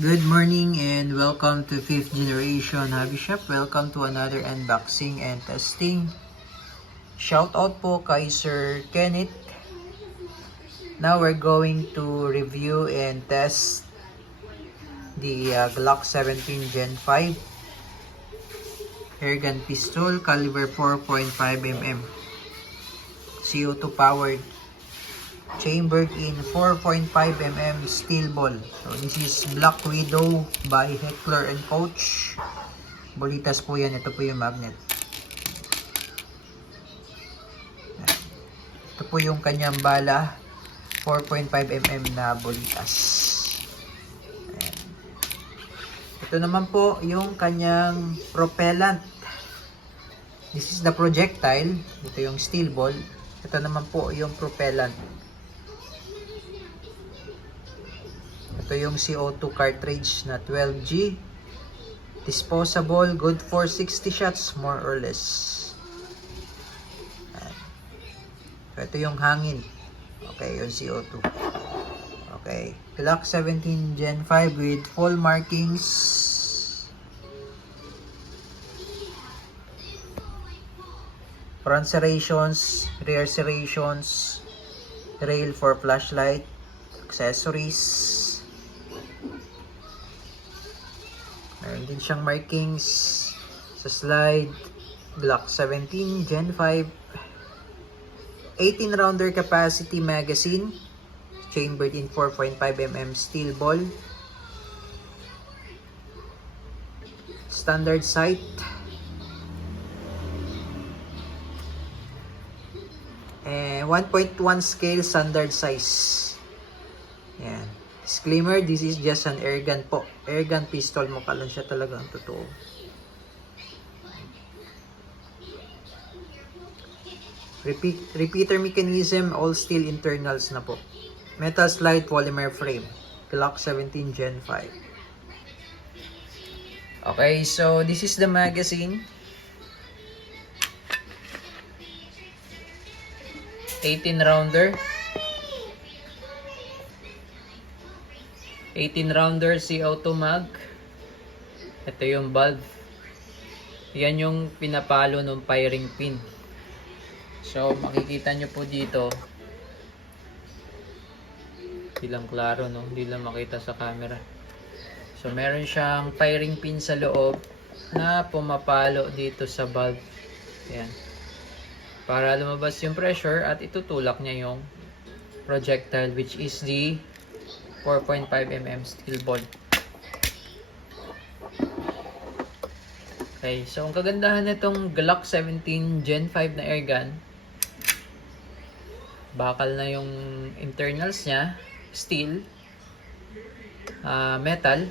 Good morning and welcome to 5th Generation Hobby Shop. Welcome to another unboxing and testing. Shout out po kay Sir Kenneth. Now we're going to review and test the Glock 17 Gen 5 airgun pistol caliber 4.5mm CO2 powered, chambered in 4.5mm steel ball. So this is Black Widow by Heckler & Koch. Bolitas po yan. Ito po yung magnet. Ito po yung kanyang bala. 4.5mm na bolitas. Ayan. Ito naman po yung kanyang propellant. This is the projectile. Ito yung steel ball. Ito naman po yung propellant. Ito yung CO2 cartridge na 12G. Disposable, good for 60 shots more or less. Ito yung hangin. Okay, yung CO2. Okay, Glock 17 Gen 5 with full markings. Front serrations, rear serrations, rail for flashlight, accessories. Meron din siyang markings sa slide. Glock 17 Gen 5, 18 rounder capacity magazine, chambered in 4.5mm steel ball, standard sight, and 1.1 scale standard size. Yan. Disclaimer, this is just an airgun po. Airgun pistol, mukha lang siya talaga ang totoo. Repeater mechanism, all steel internals na po. Metal slide polymer frame. Glock 17 Gen 5. Okay, so this is the magazine. 18 rounder. 18 rounder CO2 mag. Ito yung valve. Yan yung pinapalo ng firing pin. So makikita nyo po dito. Hindi lang klaro, no? Hindi lang makita sa camera. So meron siyang firing pin sa loob na pumapalo dito sa valve. Yan. Para lumabas yung pressure at itutulak niya yung projectile, which is the 4.5mm steel ball. Okay, so ang kagandahan nitong Glock 17 Gen 5 na airgun, bakal na yung internals niya, steel, metal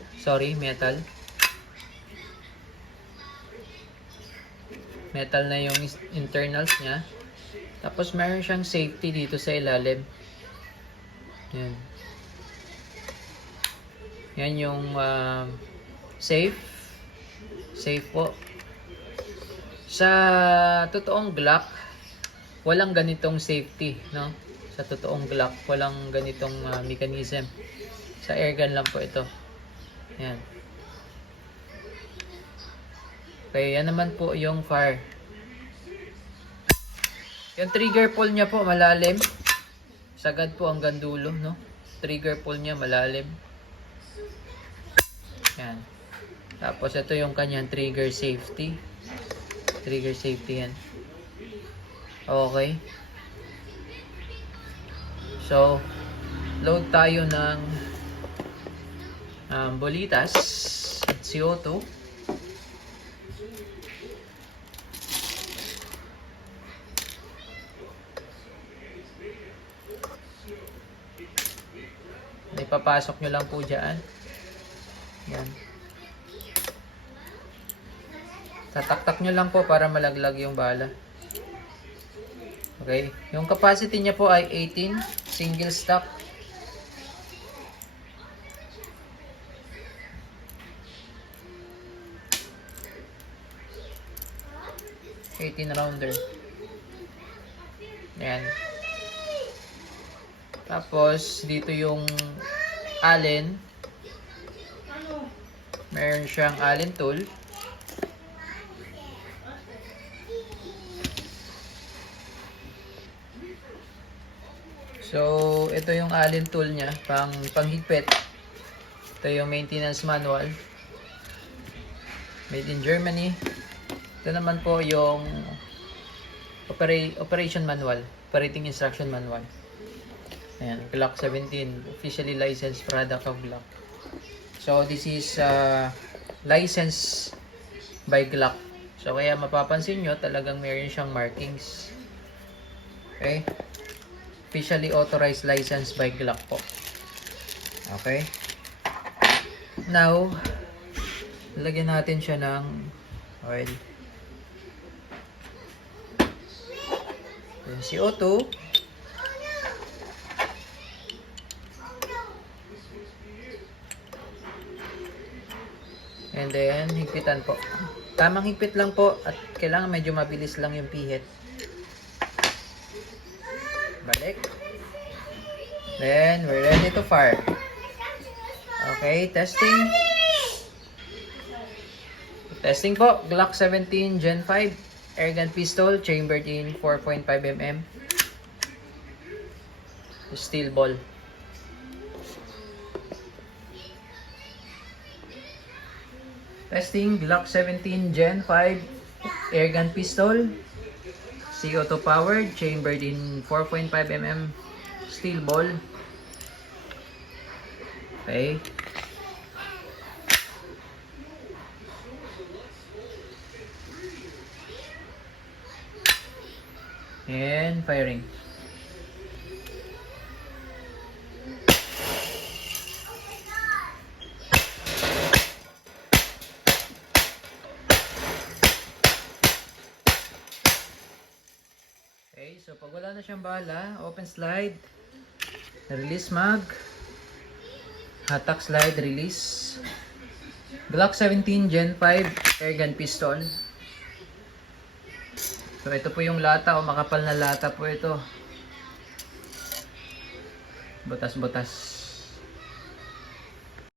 na yung internals niya. Tapos meron siyang safety dito sa ilalim. Yan. Yan yung safe po. Sa totoong Glock, walang ganitong safety, no? Sa totoong Glock, walang ganitong mechanism. Sa airgun lang po ito. Yan. Okay, yan naman po yung fire. Yung trigger pull niya po malalim. Sagad po hanggang dulo, no? Trigger pull niya malalim. Yan. Tapos ito yung kanyang trigger safety. Trigger safety yan. Okay. So, load tayo ng bolitas at CO2. Ipapasok nyo lang po dyan. Yan. Tataktak nyo lang po para malaglag yung bala. Okay. Yung capacity niya po ay 18 single stock. rounder. Yan. Tapos dito yung Allen Meron siyang Allen tool. So, ito yung Allen tool niya, panghigpit. Ito yung maintenance manual. Made in Germany. Ito naman po yung operation manual, operating instruction manual. Ayan, Glock 17, officially licensed product of Glock. So, this is licensed by Glock. So, kaya mapapansin nyo, talagang meron siyang markings. Okay? Officially authorized license by Glock po. Okay? Now, lagyan natin siya ng oil. Yung CO2. And then, higpitan po. Tamang higpit lang po at kailangan medyo mabilis lang yung pihit. Balik. Then, we're ready to fire. Okay, testing. Testing po, Glock 17 Gen 5 airgun pistol, chambered in 4.5mm steel ball. Testing, Glock 17 Gen 5 airgun pistol, CO2 powered, chambered in 4.5mm steel ball. Okay. And firing. Okay, so pag wala na siyang bala, open slide, release mag, hatak slide, release. Glock 17 Gen 5 airgun pistol. So ito po yung lata o makapal na lata po ito. Butas-butas.